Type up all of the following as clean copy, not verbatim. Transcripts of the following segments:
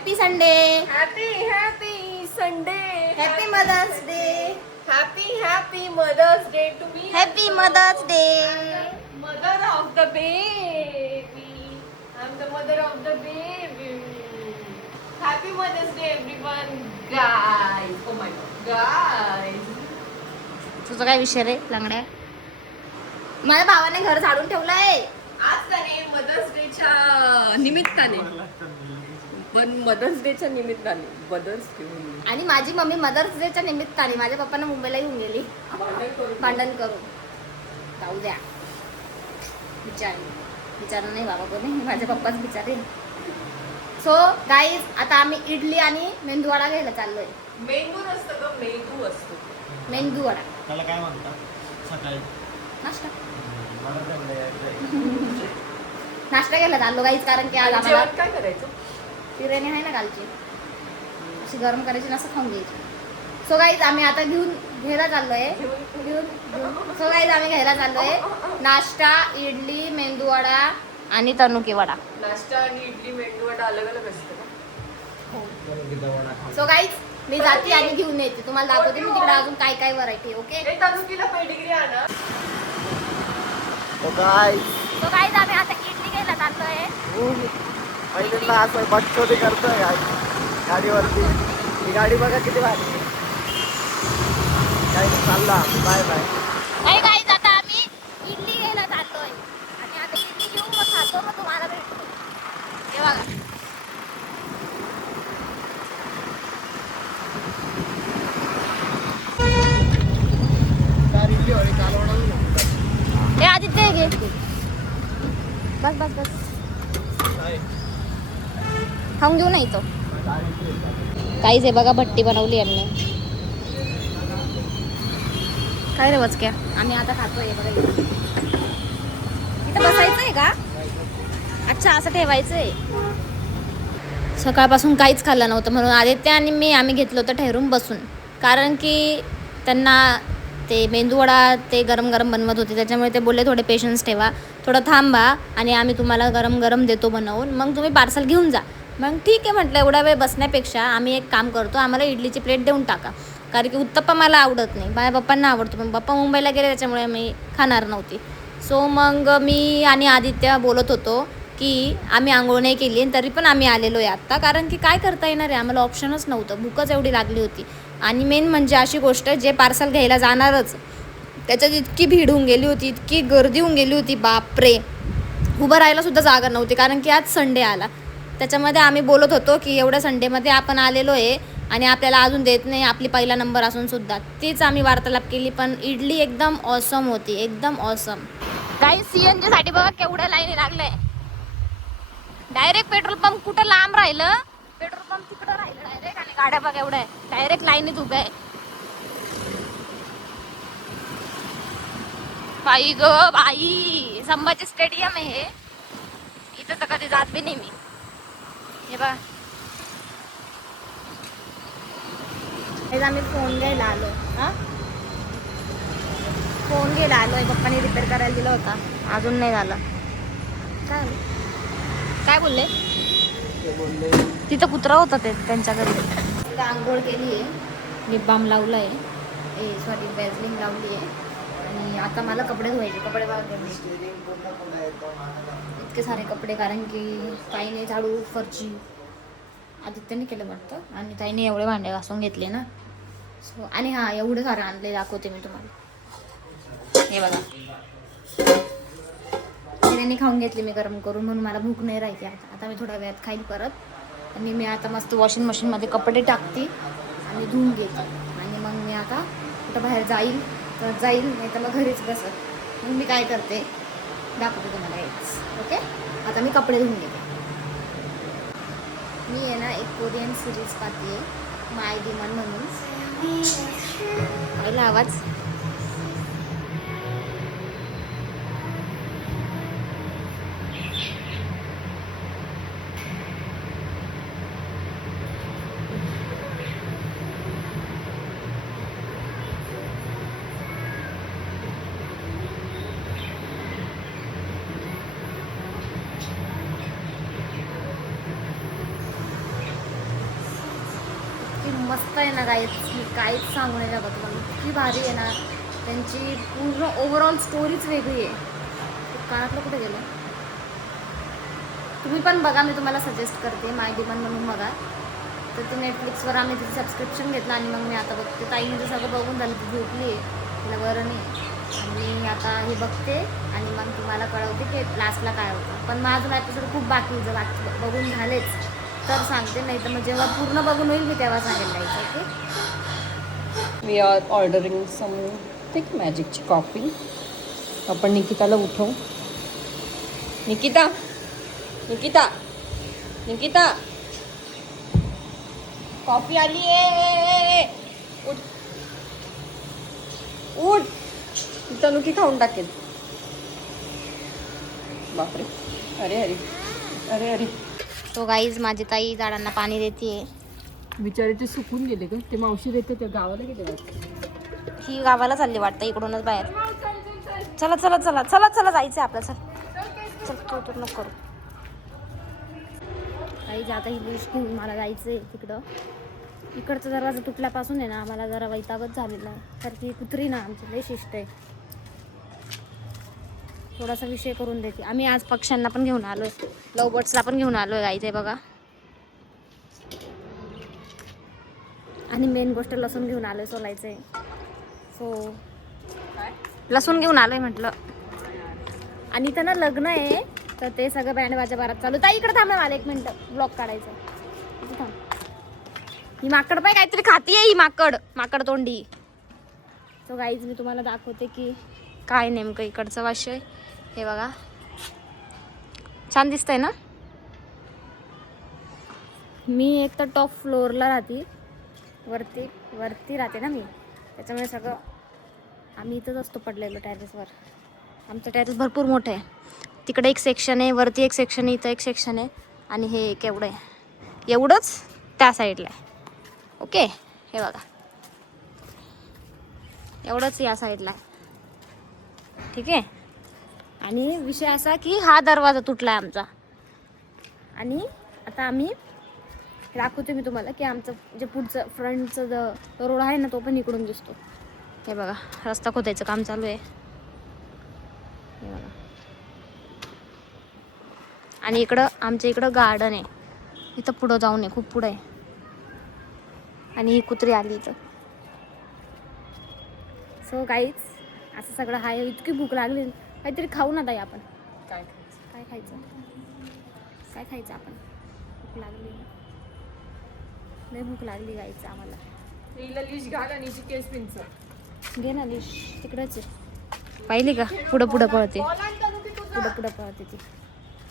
Happy Sunday. Happy Sunday. Happy mother's day. Happy mother's day to me. Happy mother's day. Mother of the baby. I am the mother of the baby. Happy mother's day everyone. Guys, oh my god guys. तुझा काय विषय रे लंगड्या? माझ्या भावाने घर झाडून ठेवलंय आज त्याने मदर्स डेच्या निमित्ताने, पण मदर्स डेच्या निमित्ताने मदर्स डे आणि माझी मम्मी मदर्स डेच्या निमित्ताने माझ्या पप्पांना मुंबईला घेऊन गेली भांडण करून. जाऊ द्या, बिचारा नाही बाबा कोणी, माझे पप्पाच बिचारे. सो गाईज, आता आम्ही इडली आणि मेंदूवडा घ्यायला चाललोय. मेंदू नसतं ग, मेंदू असतो. मेंदूवडा त्याला काय म्हणतात सकाळी नाश्ता. मला नाश्ता घ्यायला चाललो गाईज, कारण की आज आम्हाला जेवण काय करायचं? बिर्याणी आहे ना कालची, अशी गरम करायची नसं खाऊन घ्यायची. सो गाईज, आम्ही आता घ्यायला चाललोय. सो गाईज, आम्ही घ्यायला चाललोय नाश्ता, इडली, मेंदूवडा आणि तनुकी वडा. नाश्ता आणि इडली मेंदू वडा अलग अलग असतं का? सो गाईज, मी जाते आणि घेऊन येते, तुम्हाला दाखवते मी तिकडे अजून काय काय व्हरायटी. ओके, हे तनुकीला पेडिग्री आणा. तो काय सो गाईज, आम्ही आता इडली घ्यायला चाललोय. पहिल्यांदा असं बच्चोदी करतोय गाडीवरती. ही गाडी बघा किती भारी आहे. काय चालला, बाय बाय. नाही गाईज, आता आम्ही इडली घ्यायला चाललोय आणि आता इडली घेऊ, मग खातो, मग तुम्हाला भेटतो. हे बघा, हे आदित्य घे. बस बस बस, खाऊन घेऊ नाही तो. काहीच आहे बघा, भट्टी बनवली यांनी. काय रे वचक्या, आम्ही आता खातोय बघा. इथं बसायचंय का? अच्छा, असं ठेवायचंय. सकाळपासून काहीच खाल्लं नव्हतं, म्हणून आदित्य आणि मी आम्ही घेतलं होतं ठरून बसून, कारण की त्यांना ते मेंदूवडा ते गरम गरम बनवत होते, त्याच्यामुळे ते बोलले थोडे पेशन्स ठेवा, थोडं थांबा आणि आम्ही तुम्हाला गरम गरम देतो बनवून, मग तुम्ही पार्सल घेऊन जा. मग ठीक आहे म्हटलं, एवढा वेळ बसण्यापेक्षा आम्ही एक काम करतो, आम्हाला इडलीची प्लेट देऊन टाका, कारण की उत्तप्पा मला आवडत नाही, माझ्या पप्पांना आवडतो, पण पप्पा मुंबईला गेले त्याच्यामुळे मी खाणार नव्हती. सो मग मी आणि आदित्य बोलत होतो की आम्ही आंघोळ नाही केली तरी पण आम्ही आलेलो आहे आत्ता, कारण की काय करता येणार आहे, आम्हाला ऑप्शनच नव्हतं, भूकच एवढी लागली होती. आणि मेन म्हणजे अशी गोष्ट, जे पार्सल घ्यायला जाणारच त्याच्यात इतकी भीड होऊन गेली होती, इतकी गर्दी होऊन गेली होती, बापरे, उभं राहायला सुद्धा जागा नव्हती, कारण की आज संडे आला. त्याच्यामध्ये आम्ही बोलत होतो की एवढ्या संडेमध्ये आपण आलेलो आहे आणि आपल्याला अजून देत नाही, आपली पहिला नंबर असून सुद्धा. तीच आम्ही वार्तालाप केली, पण इडली एकदम ऑसम होती, एकदम ऑसम. काही CNG साठी बघा केवढ्या लाईनी लागल्या. डायरेक्ट पेट्रोल पंप कुठं लांब राहिलं, पेट्रोल पंप तिकडं राहिलं डायरेक्ट, आणि गाड्या बघा एवढ्या डायरेक्ट लाईनीत उभ्या आहे. बाई ग बाई, संभाजी स्टेडियम आहे हे, इथं तर कधी जात बी नाही मी. हे बघा, आम्ही फोन घ्यायला आलो. फोन घ्यायला आलोय, पप्पाने रिपेअर करायला दिला होता, अजून नाही झालं. काय काय बोलले? तिथं कुत्रा होता ते त्यांच्या घरी. तिथं आंघोळ केली आहे, लिप बाम लावला आहे, सॉरी वॅझलिन लावली आहे, आणि आता मला कपडे धुवायचे. कपडे इतके सारे कपडे, कारण की ताईने झाडू फरची आदित्यने केलं वाटतं, आणि ताईने एवढे भांडे घासून घेतले ना. सो आणि हां, एवढे सारे आणले, दाखवते मी तुम्हाला. हे बघा, बिर्याणी खाऊन घेतली मी गरम करून, म्हणून मला भूक नाही राहायची. आता मी थोड्या वेळात खाईल परत, आणि मी आता मस्त वॉशिंग मशीनमध्ये कपडे टाकते आणि धुवून घेते, आणि मग मी आता कुठं बाहेर जाईल तर जाईल, नाही तर मग घरीच बसत. मग मी काय करते दाखवते तुम्हाला हेच. ओके, आता मी कपडे धुवून घेते. मी आहे ना एक कोरियन सिरीज पाहते, माय डिमांड म्हणून. पहिला आवाज मस्त आहे ना काहीच, मी काहीच सांगू नाही शकत तुम्हाला. इतकी भारी आहे ना, त्यांची पूर्ण ओव्हरऑल स्टोरीच वेगळी आहे. कानातलं कुठे गेलं? तुम्ही पण बघा, मी तुम्हाला सजेस्ट करते, माय डिमांड म्हणून बघा. तर ते नेटफ्लिक्सवर आम्ही तिचं सबस्क्रिप्शन घेतलं आणि मग मी आता बघते. ताईने ते सगळं बघून झालं, ती झोपली आहे, तिला बरं नाही. आणि मी आता हे बघते आणि मग तुम्हाला कळवते की लास्टला काय होतं. पण माझं एपिसोड खूप बाकी, जर बघून झालेच तर सांगते, नाही तर मग जेव्हा पूर्ण बघून होईल मी तेव्हा सांगेल जायचं. Okay. We are ordering some thick मॅजिकची कॉफी. आपण निकिताला उठवू. निकिता, निकिता, निकिता, कॉफी आली आहे. उठ उठ, तनुकी खाऊन टाकेल. बापरे, अरे अरे अरे अरे. तो गाईज माझी ताई झाडांना पाणी देते. बिचारे ते सुकून गेले का? ते मावशी देते त्या गावाला गेले वाटतं. ही गावाला चालली वाटतं इकडूनच बाहेर. चला चला चला चला चला जायचं आपलं. चल चल तू नको करू. काही आता ही लिस्ट घेऊन मला जायचं आहे तिकडं. इकडचा दरवाजा तुटल्यापासून आहे ना आम्हाला जरा वैतागच झालेला आहे. तर ती कुत्री ना आमची लय शिस्त आहे, थोडासा विषय करून देते. आम्ही आज पक्ष्यांना पण घेऊन आलो आहे, लव बर्ड्सला पण घेऊन आलो आहे गाईचे बघा. आणि मेन गोष्ट लसूण घेऊन आलो आहे सोलायचं आहे. सो लसूण घेऊन आलो आहे म्हटलं. आणि इथं ना लग्न आहे, तर ते सगळं बँड वाजा बारात चालू. ताई इकडे थांब ना, मला 1 मिनिट ब्लॉग काढायचं. इथे थांब. ही माकड पाय काहीतरी खाती आहे, ही माकड तोंडी. सो गाईज मी तुम्हाला दाखवते की काय नेमकं इकडचं वाशय. हे बघा, छान दिसतंय ना. मी एक तर टॉप फ्लोअरला राहते, वरती राहते ना मी, त्याच्यामुळे सगळं आम्ही इथंच असतो पडलेलो टेरेसवर. आमचं टेरेस भरपूर मोठं आहे. तिकडे एक सेक्शन आहे, वरती एक सेक्शन आहे, इथं एक सेक्शन आहे आणि हे एक एवढं आहे. एवढंच त्या साईडला आहे. ओके, हे बघा एवढंच या साईडला आहे. ठीक आहे. आणि विषय असा की हा दरवाजा तुटला आहे आमचा. आणि आता आम्ही दाखवते मी तुम्हाला की आमचं जे पुढचं फ्रंटचं जो रोड आहे ना तो पण इकडून दिसतो. हे बघा, रस्ता खोदायचं काम चालू आहे. हे बघा. आणि इकडं आमच्या इकडं गार्डन आहे, इथं पुढं जाऊन आहे, खूप पुढं आहे. आणि ही कुत्री आली इथं. सो गाईज असं सगळं आहे. इतकी भूक लागली, काहीतरी खाऊ ना ताई आपण. काय काय खायचं, काय खायचं आपण? भूक लागली, लय भूक लागली गाईचं आम्हाला. हिला लिश घाल आणि हिची केस पिंच घे ना लिश, तिकडंच आहे. पाहिली का, पुढं पुढं पळते, पुढं पुढं पळते ती.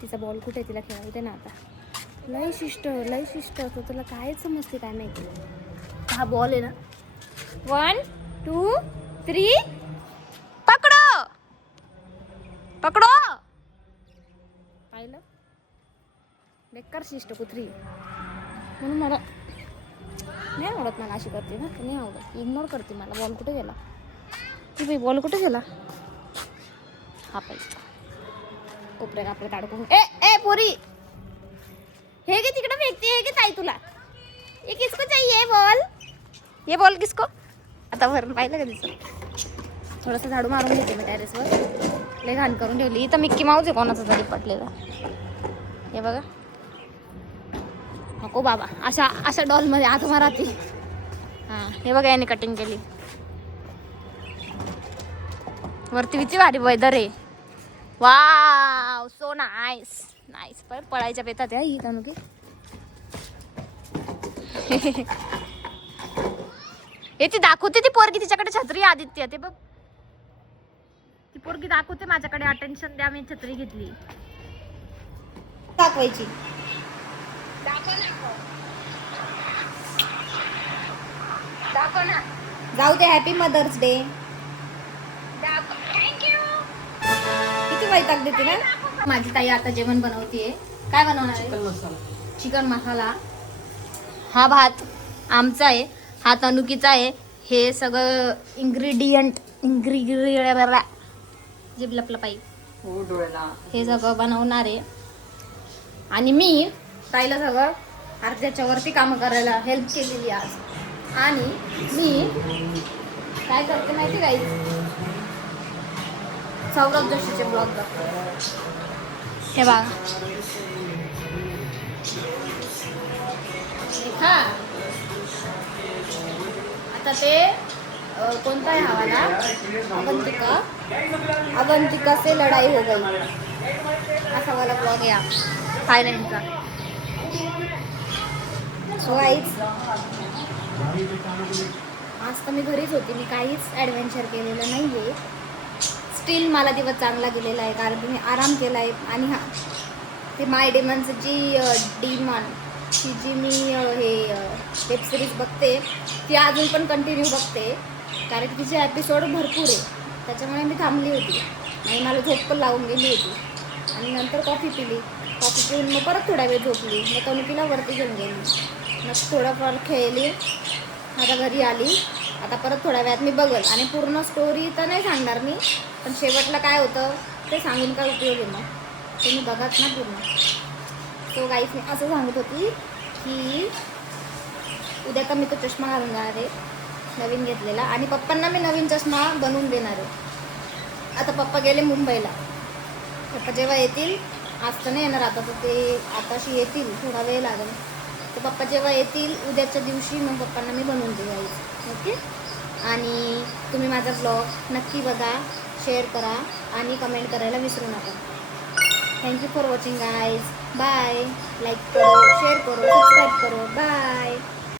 तिचा बॉल कुठे आहे, तिला खेळायला दे ना आता. लय शिष्ट असतो, तुला काय समजते काय माहिती. हा बॉल आहे ना, 1 2 3 पकडो पकडो. पाहिलं, बेकार शिष्ट कुत्री. म्हणून मला नाही आवडत, मला अशी करते ना, नाही आवडत, इग्नोर करते मला. बॉल कुठे गेला की बाई, बॉल कुठे गेला. हा पाहिजे कोपऱ्यात आपलं काढून. ए पोरी, हे घे तिकडे फेकते. हे घे ताई तुला. ये किसको चाहिए बॉल, ये बॉल किसको. आता भरून पाहिलं का तिचं. थोडंसं झाडू मारून घेते मी टेरेसवर, लय घाण करून ठेवली. इथं मिक्की माऊस आहे कोणाचा तरी पटलेला. हे बघा, नको बाबा, अशा डॉलमध्ये आत राहते. हां, हे बघा याने कटिंग केली. वरती किती भारी वेदर आहे. Wow, so nice nice. पण पळायच्या बेतात आहे ही तनुकी. हे ती दाखवते, ती पोरगी, तिच्याकडे छत्री. आदित्य ते बघ, ती पोरगी दाखवते माझ्याकडे, अटेन्शन द्या, मी छत्री घेतली. दाखवायची, दाखव ना. जाऊ दे, हॅपी मदर्स डे. किती वैताग देते ना माझी ताई. आता जेवण बनवतीये. काय बनवणार आहे? चिकन मसाला. चिकन मसाला. हा भात आमचा आहे, हा तनुकीचा आहे. हे सगळं इन्ग्रेडियंट जे लपलपाई हो डोळ्याला. हे सगळं बनवणार आहे. आणि मी ताईला सगळं अर्ध्याच्या वरती कामं करायला हेल्प केलेली आज. आणि मी काय करते माहिती काही सौरभ जोशीचे ब्लॉग बघते. हे बघा हा आता ते कोणता आहे हवाला अवंतिका से लढाई हो गई असा वाला ब्लॉग या थायलंडचा. सो गाईज आज तर मी घरीच होती, मी काहीच ॲडव्हेंचर केलेलं नाही आहे. स्टील मला दिवस चांगला गेलेला आहे कारण की मी आराम केला आहे. आणि हा ते माय डेमनचं ची जी मी हे वेबसिरीज बघते ती अजून पण कंटिन्यू बघते कारण की तिचे एपिसोड भरपूर आहे. त्याच्यामुळे मी थांबली होती आणि मला झोप पण लावून गेली होती. आणि नंतर कॉफी पिली, कॉफी पिऊन मग परत थोडा वेळ झोपली. मग तनुकीला वरती घेऊन गेली, मग थोडंफार खेळली. आता घरी आली, आता परत थोड्या वेळात मी बघल. आणि पूर्ण स्टोरी तर नाही सांगणार मी, पण शेवटला काय होतं ते सांगून काय उपयोग आहे. मग तुम्ही बघाच ना पूर्ण. तो गाईच मी असं सांगत होती की उद्या का मी तो चष्मा घालून जाणार आहे नवीन घेतलेला, आणि पप्पांना मी नवीन चष्मा बनवून देणार आहे. आता पप्पा गेले मुंबईला, पप्पा जेव्हा येतील, आज तर नाही येणार आता, तर ते आताशी येतील, थोडा वेळ लागेल. तर पप्पा जेव्हा येतील उद्याच्या दिवशी मग पप्पांना मी बनवून देईल. ओके. आणि तुम्ही माझा ब्लॉग नक्की बघा, शेअर करा आणि कमेंट करायला विसरू नका. Thank you for watching guys. Bye. Like करो, शेअर करो, सबस्क्राईब करो. बाय.